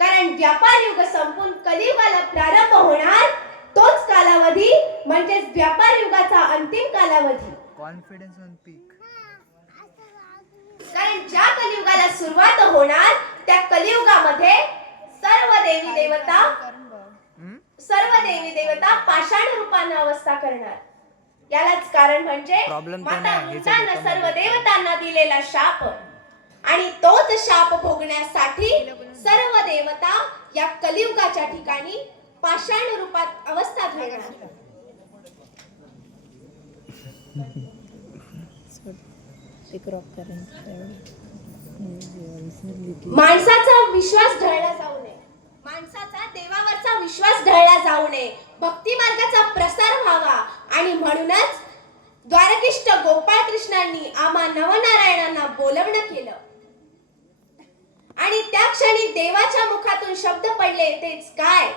कारण व्यापार युग संपून कलियुगाला प्रारंभ होणार तोच कालावधी म्हणजे व्यापार युगाचा अंतिम कालावधी. कॉन्फिडन्स ऑन पीक. कारण ज्या कलियुगाला सुरुवात होणार त्या कलियुगामध्ये सर्व देवी देवता पाषाण रूपाने अवस्था करणार. यालाच कारण म्हणजे माता मुंडानं सर्व देवतांना दिलेला शाप आणि तोच शाप भोगण्यासाठी सर्व देवता या कलियुगाच्या ठिकाणी पाषाण रूपात अवस्था घेणार. माणसाचा विश्वास ढळला जाऊ नये, माणसाचा देवावरचा विश्वास ढळला जाऊ नये, भक्ती मार्गाचा प्रसार व्हावा आणि म्हणूनच द्वारकिष्ट गोपाळ कृष्णांनी आम्हा नवनारायणांना बोलवणं केलं. आणि त्या क्षणी देवाच्या मुखातून शब्द पडले तेच काय,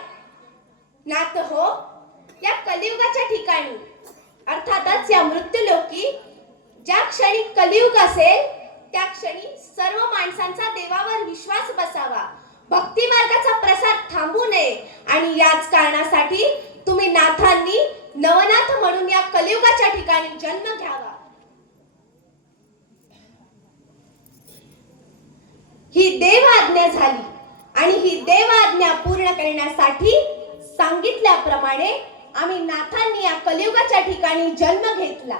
नाथ हो, या कलियुगाच्या ठिकाणी अर्थातच या मृत्यूलोकी ज्या क्षणी कलियुग असेल त्या क्षणी सर्व माणसांचा देवावर विश्वास बसावा, भक्ती मार्गाचा प्रसार थांबू नये आणि याच कारणासाठी तुम्ही नाथांनी नवनाथ म्हणून या कलियुगाच्या ठिकाणी जन्म घ्यावा. ही देव आज्ञा झाली आणि ही देव आज्ञा पूर्ण करण्यासाठी सांगितल्याप्रमाणे आम्ही नाथांनी या कलियुगाच्या ठिकाणी जन्म घेतला.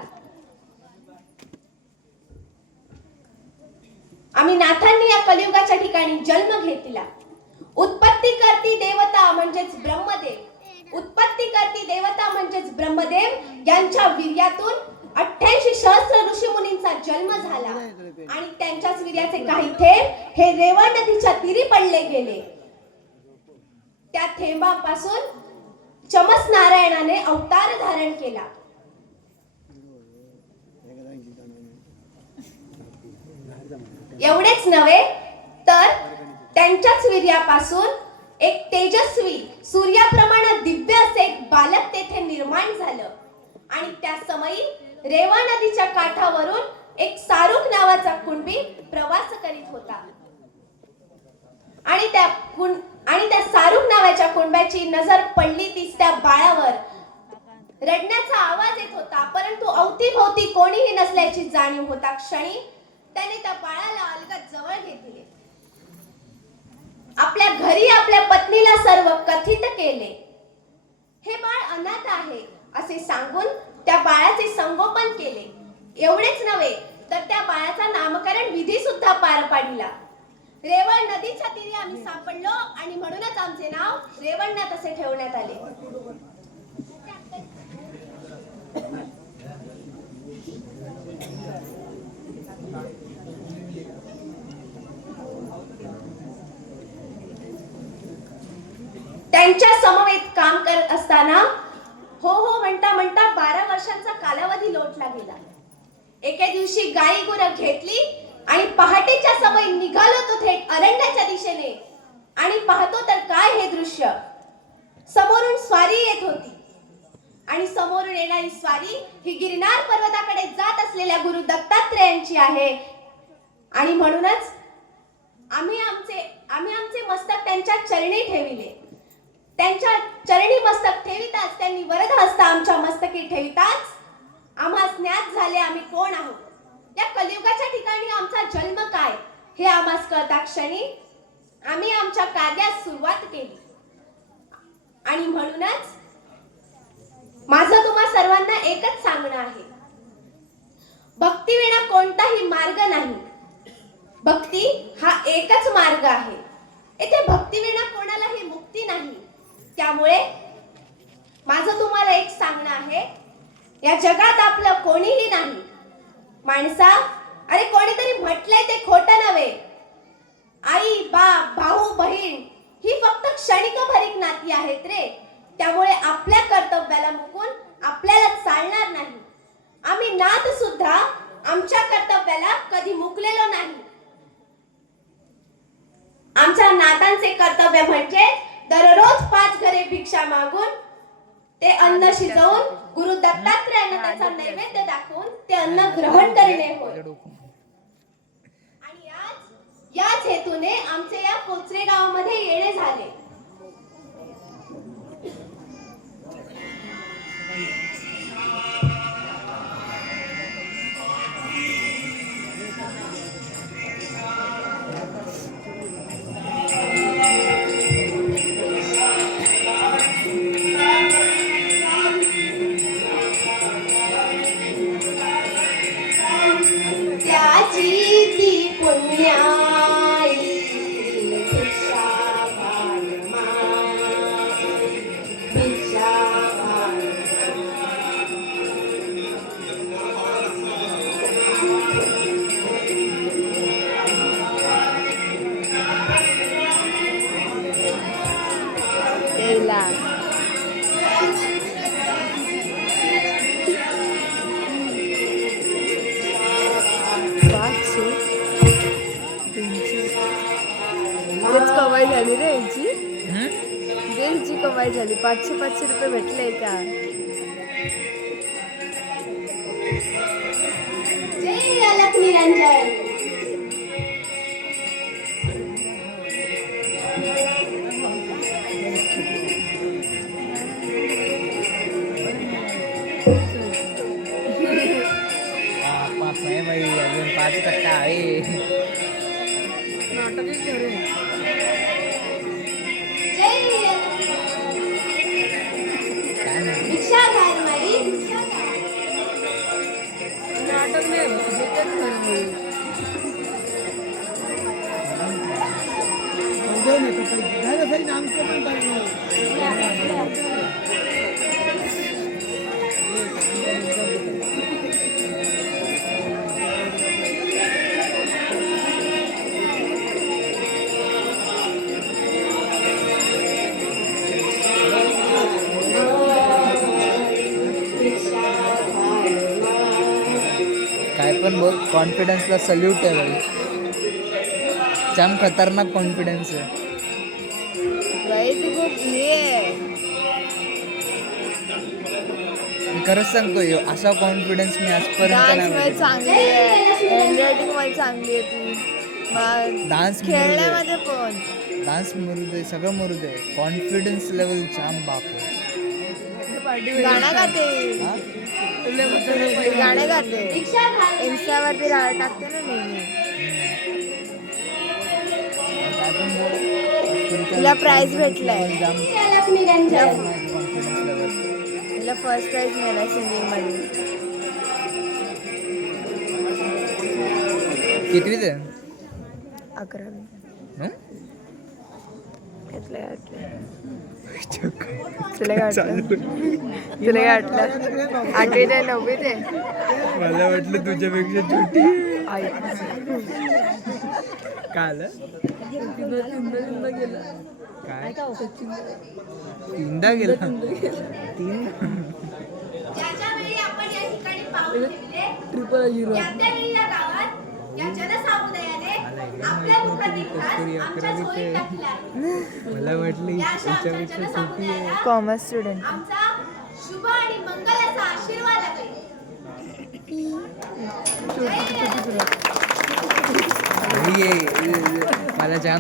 आम्ही नाथांनी या कलियुगाच्या ठिकाणी जन्म घेतला. उत्पत्ती करती देवता म्हणजेच ब्रह्मदेव, उत्पत्ती करती देवता म्हणजेच ब्रह्मदेव यांच्या वीर्यातून 88 सहस्र ऋषी मुनींचा जन्म झाला आणि त्यांच्याच वीर्याचे काही थेंब हे रेवण नदीच्या तीरी पडले गेले. त्या थेंबापासून चमस नारायणाने अवतार धारण केला. एवढेच नव्हे तर त्यांच्याच वीर्यापासून एक तेजस्वी सूर्याप्रमाणे दिव्य असे एक बालक तेथे निर्माण झालं आणि त्या समयी रेवा नदीच्या काठावरून एक सारुक नावाचा कुणबी प्रवास करीत होता आणि त्या सारुक नावाच्या कुणब्याची नजर पडली तीच त्या बाळावर. रडण्याचा आवाज येत होता परंतु अवतीभोवती कोणीही नसल्याची जाणीव होता क्षणी त्याने त्या बाळाला अलगद जवळ घेतले. आपल्या घरी आपल्या पत्नीला सर्व कथित केले. हे बाळ अनाथ आहे असे सांगून त्या बाळाचे संगोपन एवढेच नव्हे तर त्या बाळाचा नामकरण विधी सुद्धा पार पाडला. रेवण नदीच्या तीरी आम्ही सापडलो आणि म्हणूनच आमचे नाव रेवणनाथ असे ठेवण्यात आले. त्यांच्या समवेत काम करत असताना हो हो म्हणता म्हणता 12 वर्षांचा कालावधी लोटला गेला. एके दिवशी गाई गुरं घेतली आणि पहाटेच्या समय निघालो तो थेट अरण्याच्या दिशेने. आणि पाहतो तर काय हे दृश्य, समोरून स्वारी येत होती आणि समोरून येणारी स्वारी ही गिरनार पर्वताकडे जात असलेल्या गुरु दत्तात्रेयांची आहे. आणि म्हणूनच आम्ही आमचे मस्तक त्यांच्या चरणी ठेविले. त्यांच्या चरणी मस्तक ठेविताच त्यांनी वरद हस्त आमच्या मस्तकी ठेविताच आम्हा ज्ञात झाले आम्ही कोण आहोत. या कलियुगाच्या ठिकाणी आमचा जन्म काय हे आम्हास कळता क्षणी आम्ही आमच्या कार्यास सुरुवात केली. आणि म्हणूनच माझं तुम्हा सर्वांना एकच सांगणं आहे, भक्तीविना कोणताही मार्ग नाही. भक्ती हा एकच मार्ग आहे. येथे भक्तीविना कोणालाही मुक्ती नाही. त्यामुळे माझं तुम्हाला एक सांगणं आहे, या जगात आपलं कोणीही नाही. माणसा, अरे कोणीतरी म्हटलंय ते खोटं नव्हे. आई बाप भाऊ बहीण ही फक्त क्षणिक भरीक नाती आहेत रे. त्यामुळे आपल्या कर्तव्याला मुकून आपल्याला चालणार नाही. आम्ही नात सुद्धा आमच्या कर्तव्याला कधी मुकलेलो नाही. आमच्या नातांचे कर्तव्य म्हणजे दररोज 5 घरे भिक्षा मागून ते अन्न शिजवून गुरु दत्तात्रेयांना त्याचा नैवेद्य दाखवून ते अन्न ग्रहण करणे होय. आणि याच हेतूने आमचे या कोचरे गावामध्ये येणे झाले. कमाई झाली रे हिची कमाई झाली. 500 रुपये भेटले का? जय अलख निरंजन. पाच नाही बाई, अजून 5% आहे. नाटकच करू. भिक्षा घाल माई. नाटक नाही काय पण बघ, कॉन्फिडन्सला सल्यूट आहे भाई. जाम खतरनाक कॉन्फिडन्स आहे भाई. ती खूप मी खरंच सांगतो, असा कॉन्फिडन्स मी आजपर्यंत नाही. चांगली आहे, हँडरायटिंग मध्ये चांगली आहे ती. डान्स खेळण्यामध्ये पण डान्स मरू दे, सगळं मरू दे, कॉन्फिडन्स लेवल जाम बाप. गाणं गाते, गाणे गाते, इन्स्टावरती टाकते ना नेहमी. तिला प्राइज भेटलाय. तिला फर्स्ट प्राइज मिळाला सिंगिंग मध्ये. कितवीत आहे 11वी. हं? तुला काय वाटलं? तुला काय वाटलं? 8वीत आहे 9वीत आहे? मला वाटलं तुझ्यापेक्षा छोटी आई. काय आलं काय तीनदा गेला तीन ज्याच्या वेळी आपण या ठिकाणी पाऊल ठेवले, त्या गावात या जनसमुदायाने आपल्या मुखाधिकार आमच्या झोळीत टाकला आहे. मला वाटलं या अशा आमच्या हिच्यापेक्षा छोटी आहे जनसमुदायाला कॉमर्स स्टुडंट. आमचा शुभ आणि मंगलाचा आशीर्वाद आहे. मला जाम